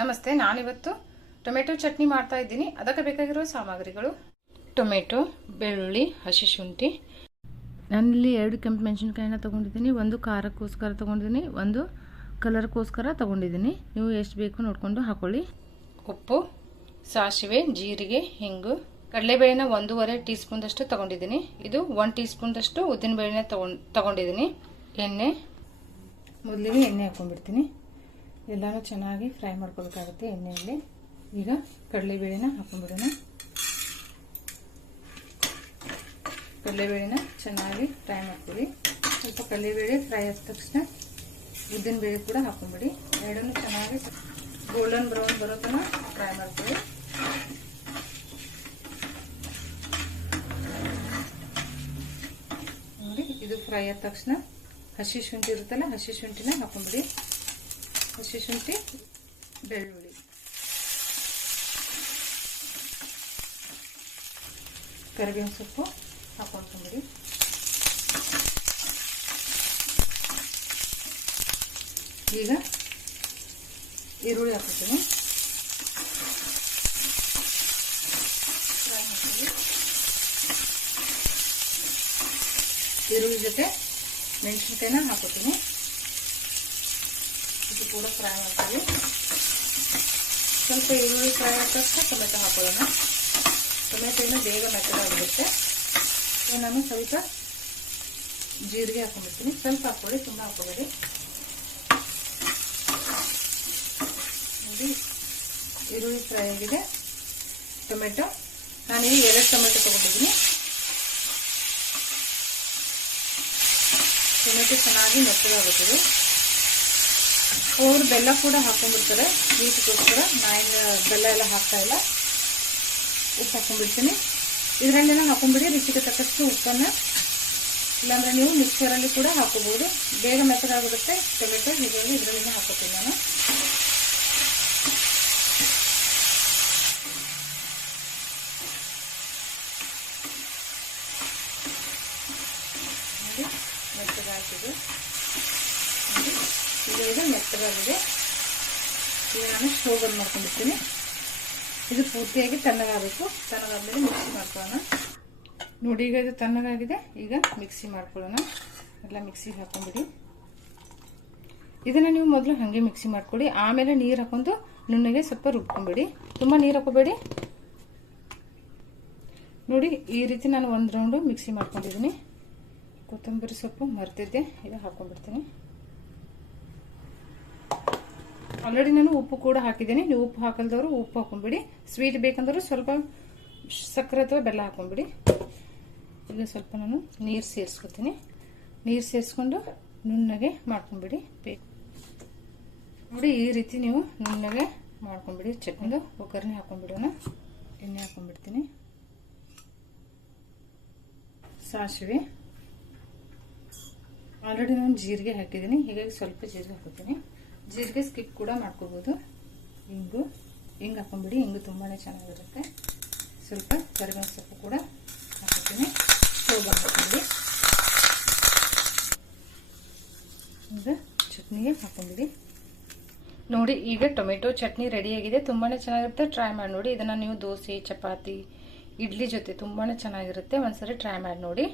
ನಮಸ್ತೆ, ನಾನಿವತ್ತು ಟೊಮೆಟೊ ಚಟ್ನಿ ಮಾಡ್ತಾ ಇದ್ದೀನಿ. ಅದಕ್ಕೆ ಬೇಕಾಗಿರೋ ಸಾಮಗ್ರಿಗಳು: ಟೊಮೆಟೊ, ಬೆಳ್ಳುಳ್ಳಿ, ಹಸಿ ಶುಂಠಿ. ನಾನಿಲ್ಲಿ 2 ಕೆಂಪು ಮೆಣಸಿನ್ಕಾಯಿನ ತೊಗೊಂಡಿದ್ದೀನಿ. ಒಂದು ಖಾರಕ್ಕೋಸ್ಕರ ತೊಗೊಂಡಿದ್ದೀನಿ, ಒಂದು ಕಲರ್ಗೋಸ್ಕರ ತೊಗೊಂಡಿದ್ದೀನಿ. ನೀವು ಎಷ್ಟು ಬೇಕು ನೋಡಿಕೊಂಡು ಹಾಕೊಳ್ಳಿ. ಉಪ್ಪು, ಸಾಸಿವೆ, ಜೀರಿಗೆ, ಹಿಂಗು. ಕಡಲೆಬೇಳೆನ 1.5 ಟೀ ಸ್ಪೂನ್ದಷ್ಟು ತೊಗೊಂಡಿದ್ದೀನಿ. ಇದು 1 ಟೀ ಸ್ಪೂನ್ದಷ್ಟು ಉದ್ದಿನಬೇಳೆನ ತೊಗೊಂಡಿದ್ದೀನಿ. ಎಣ್ಣೆ, ಮೊದಲಿಗೆ ಎಣ್ಣೆ ಹಾಕೊಂಡ್ಬಿಡ್ತೀನಿ. ಎಲ್ಲನೂ ಚೆನ್ನಾಗಿ ಫ್ರೈ ಮಾಡ್ಕೋಬೇಕಾಗುತ್ತೆ ಎಣ್ಣೆಯಲ್ಲಿ. ಈಗ ಕಡಲೆಬೇಳೆನ ಹಾಕೊಂಡ್ಬಿಡೋಣ. ಕಡಲೆಬೇಳೆನ ಚೆನ್ನಾಗಿ ಫ್ರೈ ಮಾಡ್ಕೊಳ್ಳಿ. ಸ್ವಲ್ಪ ಕಡಲೆಬೇಳೆ ಫ್ರೈ ಆದ ತಕ್ಷಣ ಉದ್ದಿನಬೇಳೆ ಕೂಡ ಹಾಕೊಂಡ್ಬಿಡಿ. ಎರಡನ್ನೂ ಚೆನ್ನಾಗಿ ಗೋಲ್ಡನ್ ಬ್ರೌನ್ ಬರೋ ತನಕ ಫ್ರೈ ಮಾಡ್ಕೊಳ್ಳಿ. ನೋಡಿ, ಇದು ಫ್ರೈ ಆದ ತಕ್ಷಣ ಹಸಿ ಶುಂಠಿ ಇರುತ್ತಲ್ಲ, ಹಸಿ ಶುಂಠಿನ ಹಾಕೊಂಡ್ಬಿಡಿ. ಹಸಿ ಶುಂಠಿ, ಬೆಳ್ಳುಳ್ಳಿ, ಕರಿಬೇವಿನ ಸೊಪ್ಪು ಹಾಕೊಂಡ್ಬಿಡಿ. ಈಗ ಈರುಳ್ಳಿ ಹಾಕ್ತೀನಿ. ಫ್ರೈ ಮಾಡ್ತೀವಿ. ಈರುಳ್ಳಿ ಜೊತೆ ಮೆಣಸಿನ್ಕಾಯಿನ ಹಾಕೋತೀನಿ. ಇದು ಕೂಡ ಫ್ರೈ ಮಾಡ್ತೀವಿ. ಸ್ವಲ್ಪ ಈರುಳ್ಳಿ ಫ್ರೈ ಆದ ತಕ್ಷಣ ಟೊಮೆಟೊ ಹಾಕೊಳ್ಳೋಣ. ಟೊಮೆಟೊನ ಬೇಗ ಮೆತ್ತಗಾಗಿರುತ್ತೆ. ನಾನು ಸ್ವಲ್ಪ ಜೀರಿಗೆ ಹಾಕೊಂಡ್ಬಿಡ್ತೀನಿ. ಸ್ವಲ್ಪ ಹಾಕೊಳ್ಳಿ, ತುಂಬ ಹಾಕೋಬೇಡಿ. ನೋಡಿ, ಈರುಳ್ಳಿ ಫ್ರೈ ಆಗಿದೆ. ಟೊಮೆಟೊ, ನಾನೀಗ 2 ಟೊಮೆಟೊ ತೊಗೊಂಡಿದ್ದೀನಿ. ಟೊಮೆಟೊ ಚೆನ್ನಾಗಿ ಮೆತ್ತಗಾಗುತ್ತದೆ. ಅವರು ಬೆಲ್ಲ ಕೂಡ ಹಾಕೊಂಡ್ಬಿಡ್ತಾರೆ ಸ್ವೀಟ್ಗೋಸ್ಕರ. ನಾನು ಬೆಲ್ಲ ಎಲ್ಲ ಹಾಕ್ತಾ ಇಲ್ಲ. ಉಪ್ಪು ಹಾಕೊಂಡ್ಬಿಡ್ತೀನಿ. ಇದರಲ್ಲೆಲ್ಲ ಹಾಕೊಂಡ್ಬಿಡಿ ರುಚಿಗೆ ತಕ್ಕಷ್ಟು ಉಪ್ಪನ್ನು. ಇಲ್ಲಾಂದ್ರೆ ನೀವು ಮಿಕ್ಸರಲ್ಲಿ ಕೂಡ ಹಾಕೋಬಹುದು. ಬೇಗ ಮೆತ್ತಗಾಗುತ್ತೆ ಟೊಮೆಟೊ. ಹೀಗಾಗಿ ಇದರಲ್ಲೆಲ್ಲ ಹಾಕೋತೀನಿ ನಾನು. ನೋಡಿ, ಮೆತ್ತಗಾಗಿದೆ. ಈಗ ಮೆತ್ತಗಾಗಿದೆ. ಈಗ ನಾನು ಸ್ಟವ್ ಬಂದ್ ಮಾಡ್ಕೊಂಡಿರ್ತೀನಿ. ಇದು ಪೂರ್ತಿಯಾಗಿ ತಣ್ಣಗಾಗಬೇಕು. ತಣ್ಣಗಾದ್ಮೇಲೆ ಮಿಕ್ಸಿ ಮಾಡ್ಕೊಳ್ಳೋಣ. ನೋಡಿ, ಈಗ ಇದು ತಣ್ಣಗಾಗಿದೆ. ಈಗ ಮಿಕ್ಸಿ ಮಾಡ್ಕೊಳ್ಳೋಣ. ಎಲ್ಲ ಮಿಕ್ಸಿಗೆ ಹಾಕೊಂಡ್ಬಿಡಿ. ಇದನ್ನ ನೀವು ಮೊದಲು ಹಾಗೆ ಮಿಕ್ಸಿ ಮಾಡ್ಕೊಳ್ಳಿ. ಆಮೇಲೆ ನೀರು ಹಾಕೊಂಡು ನುಣ್ಣಗೆ ಸ್ವಲ್ಪ ರುಬ್ಕೊಂಡ್ಬಿಡಿ. ತುಂಬ ನೀರು ಹಾಕೋಬೇಡಿ. ನೋಡಿ, ಈ ರೀತಿ ನಾನು 1 ರೌಂಡು ಮಿಕ್ಸಿ ಮಾಡ್ಕೊಂಡಿದ್ದೀನಿ. ಕೊತ್ತಂಬರಿ ಸೊಪ್ಪು ಮರ್ತಿದ್ದೆ, ಈಗ ಹಾಕೊಂಡ್ಬಿಡ್ತೀನಿ. ಆಲ್ರೆಡಿ ನಾನು ಉಪ್ಪು ಕೂಡ ಹಾಕಿದ್ದೀನಿ. ನೀವು ಉಪ್ಪು ಹಾಕಲ್ದವರು ಉಪ್ಪು ಹಾಕೊಂಡ್ಬಿಡಿ. ಸ್ವೀಟ್ ಬೇಕಂದ್ರೆ ಸ್ವಲ್ಪ ಸಕ್ಕರೆ ಅಥವಾ ಬೆಲ್ಲ ಹಾಕೊಂಡ್ಬಿಡಿ. ಈಗ ಸ್ವಲ್ಪ ನಾನು ನೀರು ಸೇರಿಸ್ಕೊತೀನಿ. ನೀರು ಸೇರಿಸ್ಕೊಂಡು ನುಣ್ಣಗೆ ಮಾಡ್ಕೊಂಡ್ಬಿಡಿ. ನೋಡಿ, ಈ ರೀತಿ ನೀವು ನುಣ್ಣಗೆ ಮಾಡ್ಕೊಂಡ್ಬಿಡಿ. ಚಟ್ನಿದು ಒಗ್ಗರಣೆ ಹಾಕೊಂಡ್ಬಿಡೋಣ. ಎಣ್ಣೆ ಹಾಕೊಂಡ್ಬಿಡ್ತೀನಿ. ಸಾಸಿವೆ, ಆಲ್ರೆಡಿ ನಾನು ಜೀರಿಗೆ ಹಾಕಿದ್ದೀನಿ. ಹೀಗಾಗಿ ಸ್ವಲ್ಪ ಜೀರಿಗೆ ಹಾಕೋತೀನಿ. ಜೀರಿಗೆ ಸ್ಕಿಪ್ ಕೂಡ ಮಾಡ್ಕೋಬಹುದು. ಹಿಂಗು ಹಾಕೊಂಡ್ಬಿಡಿ. ಹಿಂಗು ತುಂಬಾನೇ ಚೆನ್ನಾಗಿರುತ್ತೆ. ಸ್ವಲ್ಪ ಕರಿಬೇವಿನ ಸೊಪ್ಪು ಕೂಡ ಹಾಕೋತೀನಿ. ಸ್ಟವ್ ಹಾಕೊಂಡ್ಬಿಡಿ. ಈಗ ಚಟ್ನಿಗೆ ಹಾಕೊಂಡ್ಬಿಡಿ. ನೋಡಿ, ಈಗ ಟೊಮೆಟೊ ಚಟ್ನಿ ರೆಡಿಯಾಗಿದೆ. ತುಂಬಾನೇ ಚೆನ್ನಾಗಿರುತ್ತೆ. ಟ್ರೈ ಮಾಡಿ ನೋಡಿ. ಇದನ್ನ ನೀವು ದೋಸೆ, ಚಪಾತಿ, ಇಡ್ಲಿ ಜೊತೆ ತುಂಬಾನೇ ಚೆನ್ನಾಗಿರುತ್ತೆ. ಒಂದ್ಸರಿ ಟ್ರೈ ಮಾಡಿ ನೋಡಿ.